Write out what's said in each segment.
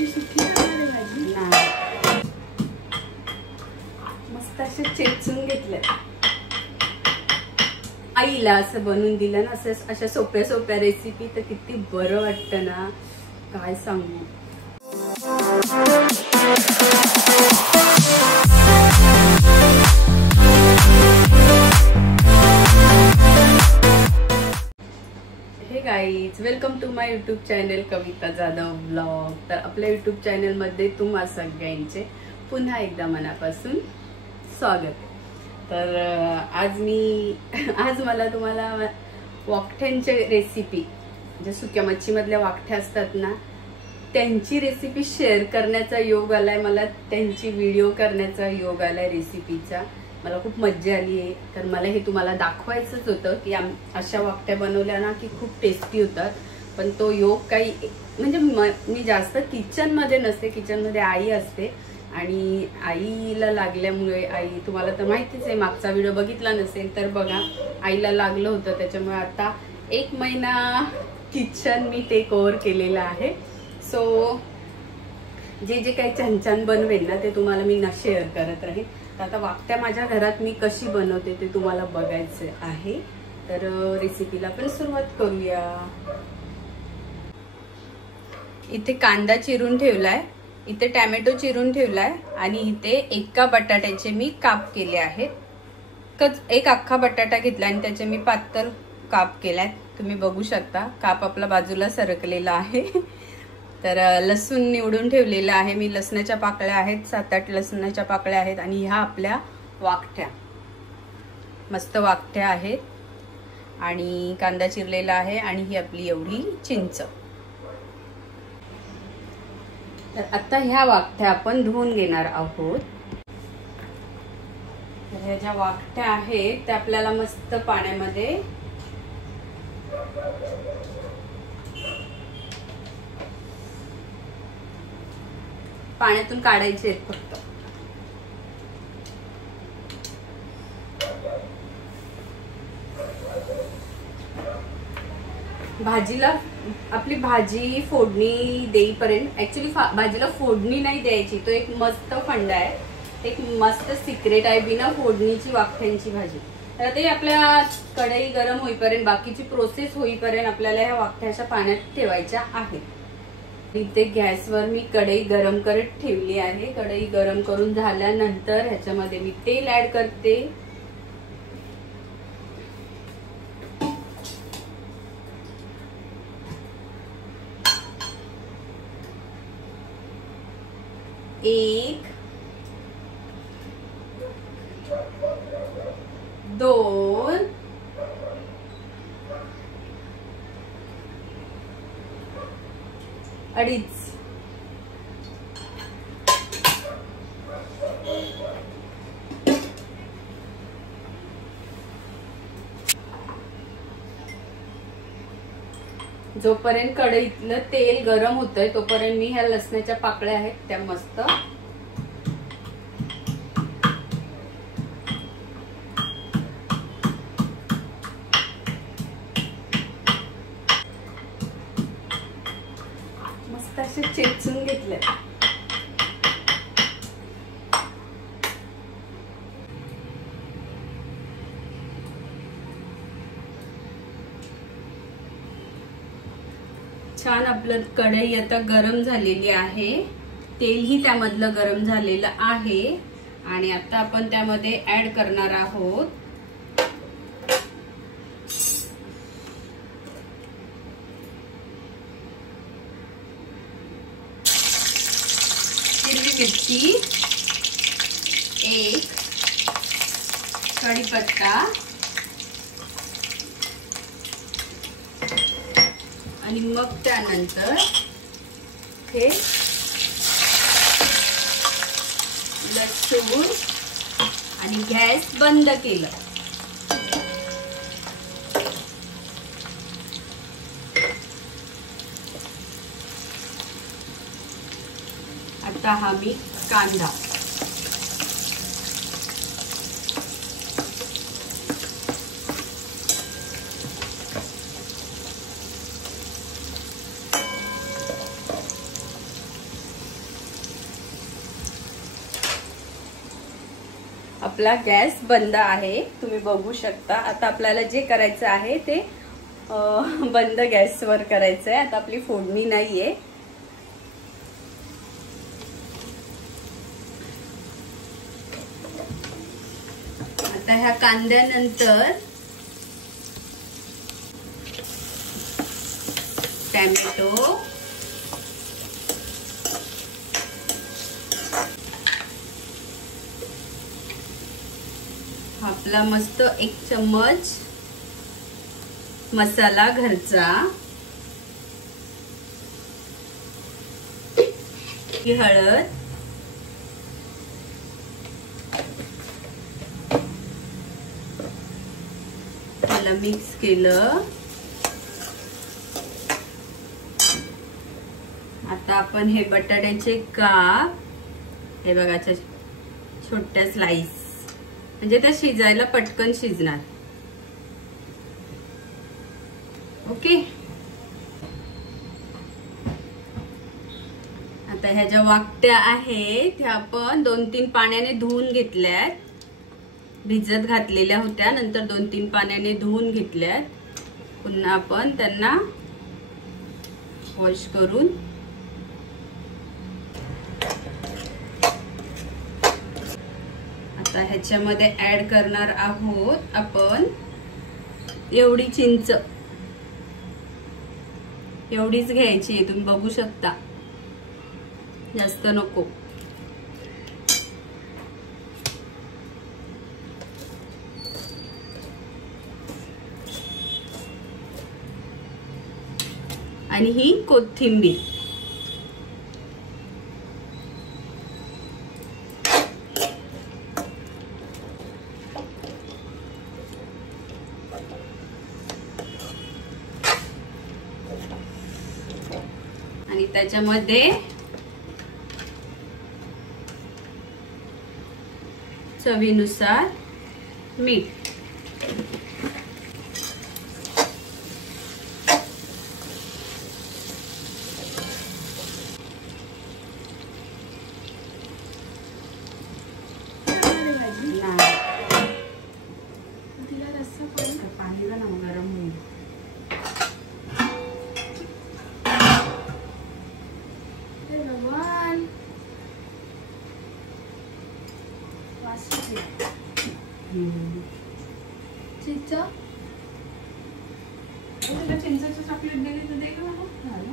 मस्त असे चेचून घेतले. आईला असं बनवून दिलं ना, असं अशा सोप्या सोप्या रेसिपी, तर किती बरं वाटतं ना, काय सांगू. Hey guys, welcome to my YouTube channel Kavita Jadhav blog. तर आपल्या यूट्यूब चॅनलमध्ये तुम्हा सगळ्यांचे पुन्हा एकदा मनापासून स्वागत. तर आज मला तुम्हाला वाकठ्यांचे रेसिपी, जे सुक्या मच्छीमधल्या वाकठ्या असतात ना, त्यांची रेसिपी शेअर करण्याचा योग आलाय मला. त्यांची व्हिडिओ करण्याचा योग आलाय रेसिपीचा. मला खूप मज्जा आली आहे. तर मला हे तुम्हाला दाखवायचंच होतं की अशा वाकट्या बनवल्या ना की खूप टेस्टी होतात. पण तो योग काही, म्हणजे मी जास्त किचनमध्ये नसते, किचनमध्ये आई असते आणि आईला लागल्यामुळे, आई तुम्हाला तर माहितीच आहे, मागचा व्हिडिओ बघितला नसेल तर बघा, आईला लागलं होतं. त्याच्यामुळे आता 1 महिना किचन मी टेक ओव्हर केलेलं आहे. सो जे जे काही छान छान बनवेल ना ते तुम्हाला मी शेअर करत राहील. तर आता वाकट्या माझ्या घरात मी कशी बनवते ते तुम्हाला बघायचं आहे. तर रेसिपीला पण सुरुवात करूया. इथे कांदा चिरून ठेवलाय, इथे टॅमॅटो चिरून ठेवलाय आणि इथे एका बटाट्याचे मी काप केले आहेत. एक अख्खा बटाटा घेतला आणि त्याचे मी पातळ काप केलाय. तुम्ही बघू शकता काप आपला बाजूला सरकलेला आहे. तर लसूण निवडून ठेवलेला आहे मी. लसणाच्या पाकळ्या आहेत, 7-8 लसणाच्या पाकळ्या आहेत. आणि ह्या आपल्या वाकठ्या, मस्त वाकठ्या आहेत. आणि कांदा चिरलेला आहे. आणि ही आपली एवढी चिंच. तर आता ह्या वाकठ्या आपण धुवून घेणार आहोत. तर ह्या ज्या वाकठ्या आहेत त्या आपल्याला मस्त पाण्यामध्ये पाण्यातून काढायचे आहेत फक्त. भाजीला, आपली भाजी फोडणी देईपर्यंत, ऍक्च्युली भाजीला फोडणी नाही द्यायची, तो एक मस्त फंडा आहे, एक मस्त सिक्रेट आहे बिना फोडणीची वाकठ्यांची भाजी. तर ते आपल्या कढई गरम होईपर्यंत, बाकीची प्रोसेस होईपर्यंत आपल्याला ह्या वाकठ्या अशा पाण्यात ठेवायच्या आहेत. इथे गॅसवर मी कढई गरम करत ठेवली आहे. कढई गरम करून झाल्यानंतर ह्याच्यामध्ये मी तेल ऍड करते. एक, 2, 2.5. जोपर्यंत कढईतलं तेल गरम होतंय तोपर्यंत मी ह्या लसणाच्या पाकळ्या आहेत त्या मस्त असे चेचून घेतले. छान आपलं कढई आता गरम झालेली आहे. तेलही त्यामधलं गरम झालेलं आहे. आणि आता आपण त्यामध्ये ऍड करणार आहोत हिरवी मिरची, 1 कढीपत्ता आणि मग त्यानंतर हे लसूण आणि गॅस बंद केलं. आता हा मी कांदा आपला गॅस बंद आहे, तुम्ही बघू शकता। आता आपल्याला जे करायचं आहे ते बंद गॅसवर करायचं आहे। आता आपली फोडणी नाहीये। आता ह्या कांद्यानंतर टोमॅटो, आपला मस्त 1 चम्मच मसाला घरचा, हळद, त्याला मिक्स केलं। आता आपण हे बटाट्याचे काप, हे बघा छोट्या स्लाइस, म्हणजे ते शिजायला पटकन शिजणार। ओके, आता ह्या ज्या वाकट्या आहेत त्या आपण 2-3 पाण्याने धुवून घेतल्यात, भिजत घातलेल्या होत्या, नंतर 2-3 पाण्याने धुवून घेतल्यात। पुन्हा आपण त्यांना वॉश करून आता ह्याच्यामध्ये ऍड करणार आहोत आपण एवढी चिंच, एवढीच घ्यायची, तुम्ही बघू शकता, जास्त नको। आणि ही कोथिंबीर, आणि त्याच्यामध्ये चवीनुसार मीठ। चिंचेचं चॉकलेट दिली तर दे का मला?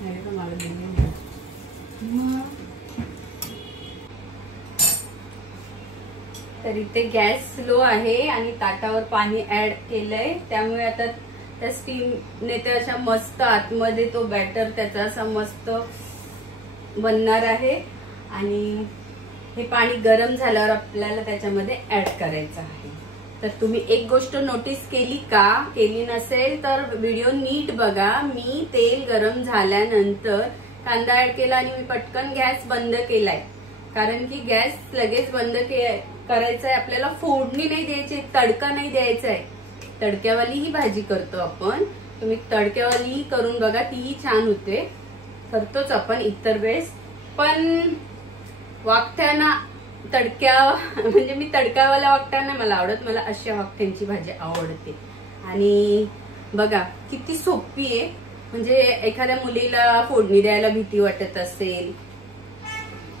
नाही का, मला दिली तरी ते गॅस स्लो आहे आणि ताटावर पाणी ऍड केलंय, त्यामुळे आता त्या स्टीमने ते अशा मस्त आतमध्ये तो बॅटर त्याचा असा मस्त बनणार आहे। आणि हे पाणी गरम झाल्यावर आपल्याला त्याच्यामध्ये ऍड करायचं आहे। तर तुम्ही एक गोष्ट नोटीस केली का? केली नसेल तर व्हिडिओ नीट बघा। मी तेल गरम झाल्यानंतर कांदा ऍड केला आणि मी पटकन गॅस बंद केलाय, कारण की गॅस लगेच बंद करायचा आहे आपल्याला, फोडणी नाही द्यायची, तडका नाही द्यायचा आहे। तडक्यावाली ही भाजी करतो आपण, तुम्ही तडक्यावाली करून बघा, तीही छान होते, करतोच आपण इतर वेळेस। पण वाकट्यांना तडक्या, म्हणजे मी तडकावाल्या वाकट्यांना मला आवडत, मला अशा वाकट्यांची भाजी आवडते। आणि बघा किती सोपी आहे, म्हणजे एखाद्या मुलीला फोडणी द्यायला भीती वाटत असेल,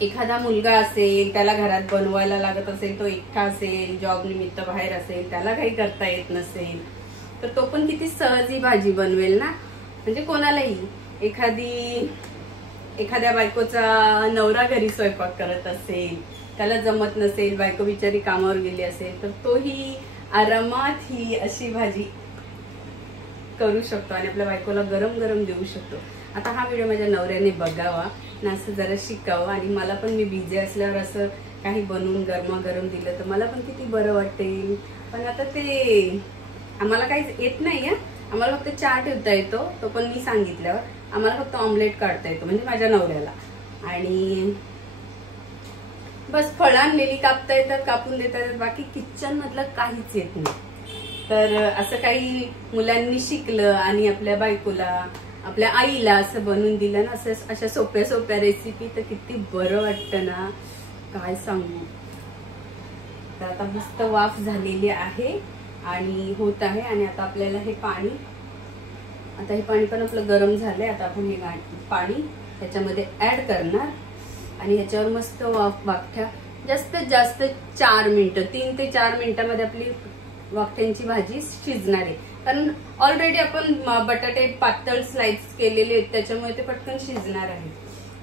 एखादा मुलगा असेल त्याला घरात बनवायला लागत असेल, तो एकटा असेल, जॉब निमित्त बाहेर असेल, त्याला काही करता येत नसेल, तर तो पण किती सहज ही भाजी बनवेल ना। म्हणजे कोणालाही, एखाद्या बायकोचा नवरा घरी स्वयंपाक करत असेल, त्याला जमत नसेल, बायको बिचारी कामावर गेली असेल, तर तोही आरामात ही अशी भाजी करू शकतो आणि आपल्या बायकोला गरम गरम देऊ शकतो। आता हा व्हिडिओ माझ्या नवऱ्याने बघावा ना, असं जरा शिकावं, आणि मला पण, मी बिझी असल्यावर असं काही बनवून गरमागरम दिलं तर मला पण किती बरं वाटेल। पण आता ते आम्हाला काहीच येत नाही आहे, आम्हाला फक्त चहा ठेवता येतो, तो पण मी सांगितल्यावर। आम्हाला फक्त ऑमलेट काढता येतो, म्हणजे माझ्या नवऱ्याला, आणि बस फळं आणलेली कापता येतात, कापून देता येतात, बाकी किचन मधलं काहीच येत नाही। तर असं काही मुलांनी शिकलं आणि आपल्या बायकोला, आपल्या आईला असं बनवून दिलं ना, असं अशा सोप्या सोप्या रेसिपी, तर किती बरं वाटतं ना, काय सांगू। तर आता मस्त वाफ झालेली आहे आणि होत आहे. आणि आता आपल्याला हे पाणी, आता हे पाणी पण आपलं गरम झालंय. आता आपण हे पाणी त्याच्यामध्ये ऍड करणार आणि ह्याच्यावर मस्त वाफठ्या जास्तीत जास्त 4 मिनिटं, 3 ते 4 मिनिटांमध्ये आपली वाफट्यांची भाजी शिजणार आहे. कारण ऑलरेडी आपण बटाटे पातळ स्लाइस केलेले आहेत, त्याच्यामुळे ते पटकन शिजणार आहे.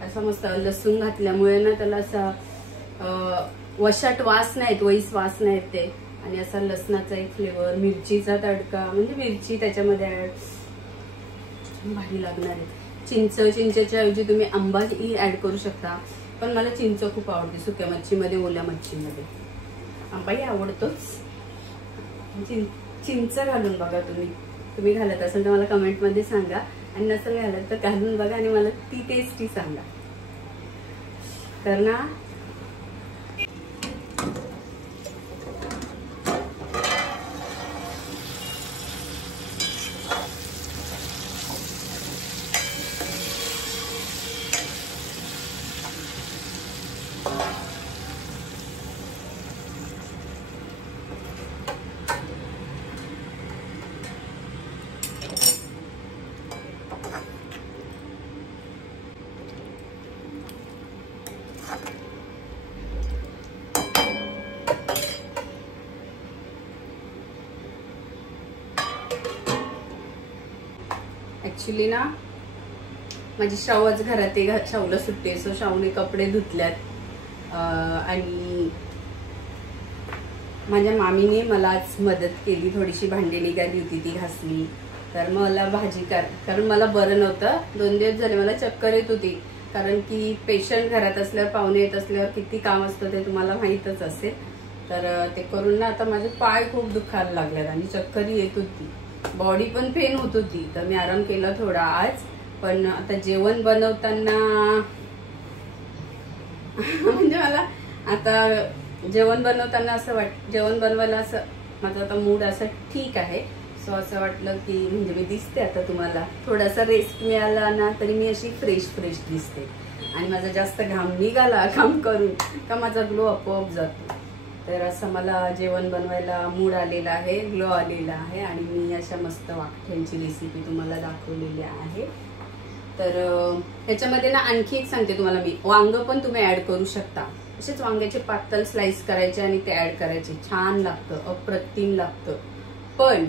असं मस्त लसूण घातल्यामुळे ना त्याला असा वशाट वास नाहीत, वैस वास नाहीत ते. आणि असा लसणाचा एक फ्लेवर, मिरचीचा तडका, म्हणजे मिरची त्याच्यामध्ये भारी लागणार आहे. चिंचेच्या ऐवजी तुम्ही आंबाही ऍड करू शकता, पण मला चिंच खूप आवडते सुक्या मच्छीमध्ये, ओल्या मच्छीमध्ये. आंबाही आवडतोच. चिंच घालून बघा, तुम्ही घालत असाल तर मला कमेंटमध्ये सांगा, आणि नसेल घालत तर घालून बघा आणि मला ती टेस्टी सांगा. तर ना ऍक्च्युली ना माझी शाहूच घरात आहे, शाहूला सुट्टी आहे, सो शाहूने कपडे धुतल्यात आणि माझ्या मामीने मला आज मदत केली, थोडीशी भांडी निघाली होती ती घासली. तर मला भाजी कारण मला बरं नव्हतं, 2 दिवस झाले मला चक्कर येत होती. कारण की पेशंट घरात असल्यावर, पाहुणे येत असल्यावर किती काम असतं ते तुम्हाला माहीतच असेल. तर ते करून ना आता माझे पाय खूप दुखायला लागलेत आणि चक्करही येत होती, बॉडी पण पेन होत होती. तर मी आराम केला थोडा आज. पण आता जेवण बनवताना म्हणजे मला आता जेवण बनवताना असं जेवण बनवायला असं माझा आता मूड असं ठीक आहे. सो असं वाटलं की म्हणजे मी दिसते आता तुम्हाला, थोडासा रेस्ट मिळाला ना तरी मी अशी फ्रेश दिसते. आणि माझा जास्त घाम निघाला काम करून का माझा ग्लो आपोआप जातो. तर असं मला जेवण बनवायला मूड आलेला आहे, ग्लो आलेला आहे. आणि मी अशा मस्त वाकठ्यांची रेसिपी तुम्हाला दाखवलेली आहे. तर ह्याच्यामध्ये ना आणखी एक सांगते तुम्हाला मी, वांग पण तुम्ही ऍड करू शकता. असेच वांग्याचे पातळ स्लाइस करायचे आणि ते ऍड करायचे, छान लागतं, अप्रतिम लागतं. पण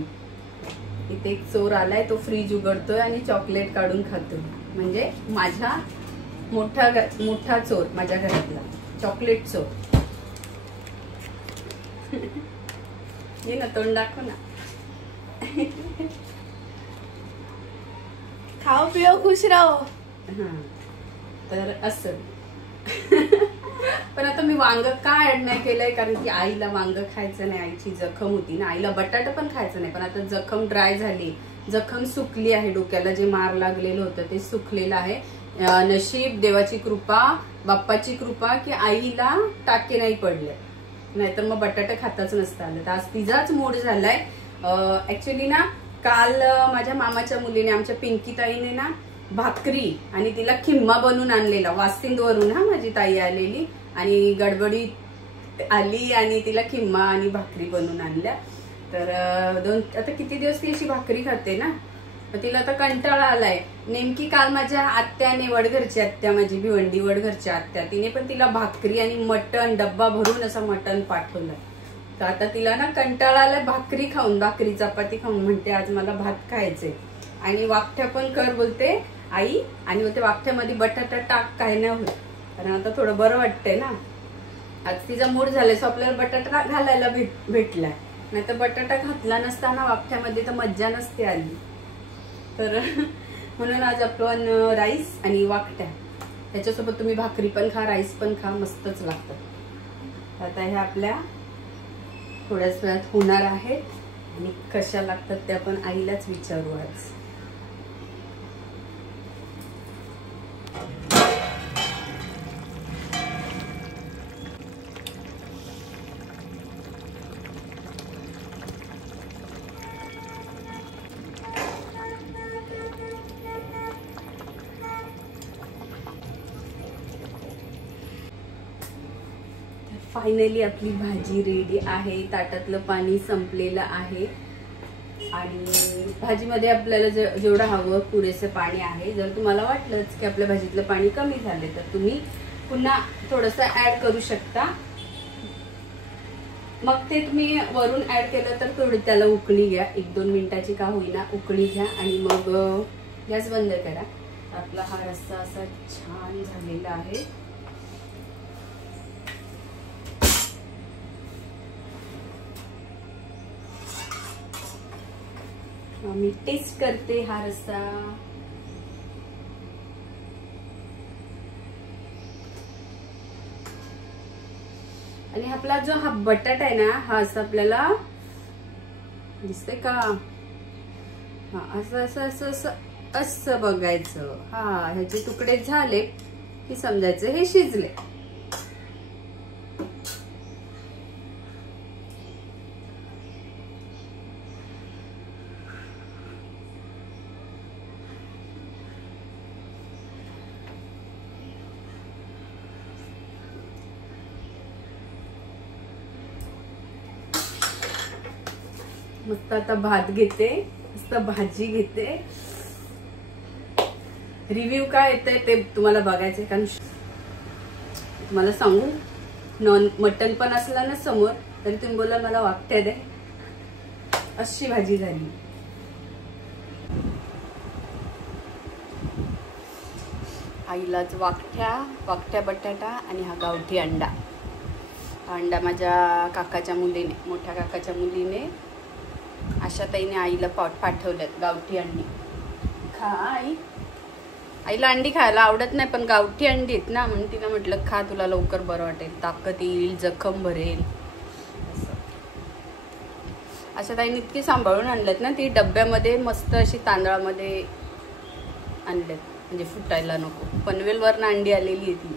इथे एक चोर आलाय, तो फ्रीज उघडतोय आणि चॉकलेट काढून खातोय. म्हणजे माझा मोठा चोर, माझ्या घरातला चॉकलेट चोर. ये ना, तोंड दाखव ना. खाओ पिओ खुश राहो. हा, तर असं. पण आता मी वांग का ऍड नाही केलंय, कारण की आईला वांग खायचं नाही, आईची जखम होती ना, आईला बटाटा पण खायचं नाही. पण आता जखम ड्राय झाली, जखम सुकली आहे, डोक्याला जे मार लागलेलं होतं ते सुकलेलं आहे. नशीब, देवाची कृपा, बाप्पाची कृपा की आईला टाके नाही पडले, नाहीतर मग बटाटा खाताच नसतं आलं. तर आज तिचाच मूड झालाय. ऍक्च्युली ना काल माझ्या मामाच्या मुलीने, आमच्या पिंकी ताईने ना भाकरी आणि तिला खिम्मा बनवून आणलेला वासिंदवरून. हा, माझी ताई आलेली आणि गडबडीत आली आणि तिला खिम्मा आणि भाकरी बनवून आणल्या. तर आता किती दिवस ती अशी भाकरी खाते ना, तिला आता कंटाळा आलाय. नेमकी काल माझ्या आत्याने, वडघरची आत्या, माझी भिवंडी वडघरची आत्या, तिने पण तिला भाकरी आणि मटण, डब्बा भरून असं मटण पाठवलंय. तर आता तिला ना कंटाळा आलाय भाकरी खाऊन, भाकरी चपाती खाऊन. म्हणते आज मला भात खायचे आणि वाकठ्या पण कर बोलते आई. आणि बोलते वाकठ्यामध्ये बटाटा टाक, काय नाही होत. कारण आता थोडं बरं वाटतंय ना, आज तिचा मूड झालाय. सो आपल्याला बटाटा घालायला भेटलाय, नाही तर बटाटा घातला नसताना वाकठ्यामध्ये तर मज्जा नसते आली. तर म्हणून आज आपण राईस आणि वाकट्या, त्याच्यासोबत तुम्ही भाकरी पण खा, राईस पण खा, मस्तच लागतं. आता ह्या आपल्या थोड्याच वेळात होणार आहेत आणि कशा लागतात ते आपण आईलाच विचारू आज. फायनली आपली भाजी रेडी आहे. ताटातलं पाणी संपलेलं आहे आणि भाजीमध्ये आपल्याला जेवढं हवं पुरेसं पाणी आहे. जर तुम्हाला वाटलंच की आपल्या भाजीतलं पाणी कमी झाले तर तुम्ही पुन्हा थोडंसं ऍड करू शकता. मग ते तुम्ही वरून ऍड केलं तर थोडी त्याला उकळी घ्या, 1-2 मिनिटाची का होईना उकळी घ्या आणि मग गॅस बंद करा. आपला हा रस्सा असा छान झालेला आहे. मी टेस्ट करते हा रस्सा. आणि आपला जो हा बटाटा आहे ना, हा असं आपल्याला दिसतंय का? हा असं असं असं असं असं बघायचं. हा ह्याचे तुकडे झाले की समजायचं हे शिजले. मस्त आता भात घेते, मस्त भाजी घेते. रिव्ह्यू काय येतंय ते तुम्हाला बघायचंय. कारण तुम्हाला सांगू, मटन पण असला ना समोर तरी तुम्ही बोला मला वाकट्या दे, अशी भाजी झाली. आईलाच वाकट्या बटाटा आणि हा गावठी अंडा. अंडा माझ्या काकाच्या मुलीने, मोठ्या काकाच्या मुलीने, आशाताईने आईला पाठवल्यात गावठी अंडी. खा आई. आईला अंडी खायला आवडत नाही पण गावठी अंडी आहेत ना, म्हणून तिला म्हटलं खा, तुला लवकर बरं वाटेल, ताकद येईल, जखम भरेल. आशाताईने इतकी सांभाळून आणल्यात ना, ती डब्यामध्ये मस्त अशी तांदळामध्ये आणल्यात, म्हणजे फुटायला नको. पनवेलवरनं अंडी आलेली आहे ती.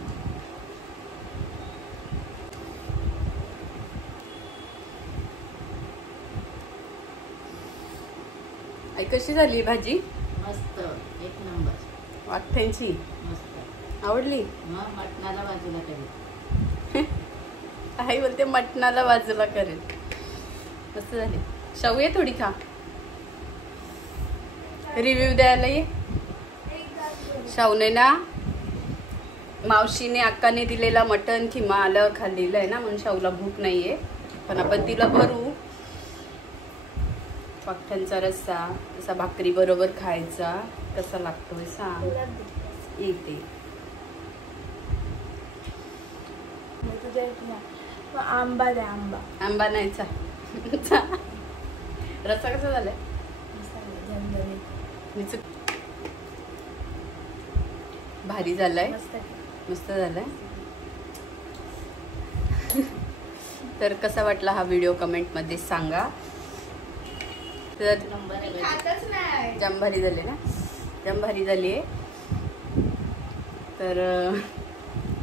आई कशी झाली भाजी? मस्त, एक नंबर. वाकट्यांची मस्त आवडली. मटणाला बाजूला करेल. आई बोलते मटणाला बाजूला करेल. मस्त झाली. शाहू ये थोडी खा. रिव्ह्यू द्यायला ये. शाहूने ना मावशीने अक्काने दिलेला मटण किमा आल्यावर खाल्लेलं आहे ना, म्हणून शाहूला भूक नाहीये. पण आपण तिला भरू. वाकट्यांचा रस्सा असा भाकरी बरोबर खायचा, कसा लागतोय सांग. येते आंबा द्या. आंबा आंबा नाहीचा. रस्सा कसा झालाय? भारी झालाय, मस्त झालाय. तर कसा वाटला हा व्हिडिओ कमेंट मध्ये सांगा. तर जाम भारी झाले ना, जाम भारी झाली आहे. तर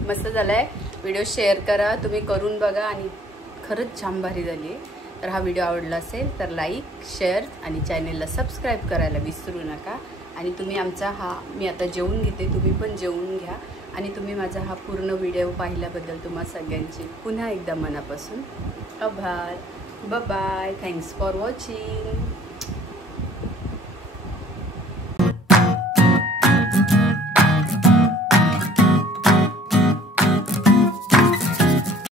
मस्त झालाय. व्हिडिओ शेअर करा, तुम्ही करून बघा आणि खरंच जाम भारी झाली आहे. तर हा व्हिडिओ आवडला असेल तर लाईक, शेअर आणि चॅनेलला सबस्क्राईब करायला विसरू नका. आणि तुम्ही आमचा मी आता जेवून घेते, तुम्ही पण जेवून घ्या. आणि तुम्ही माझा हा पूर्ण व्हिडिओ पाहिल्याबद्दल तुम्हा सगळ्यांची पुन्हा एकदा मनापासून आभार. बाय. Thanks for watching.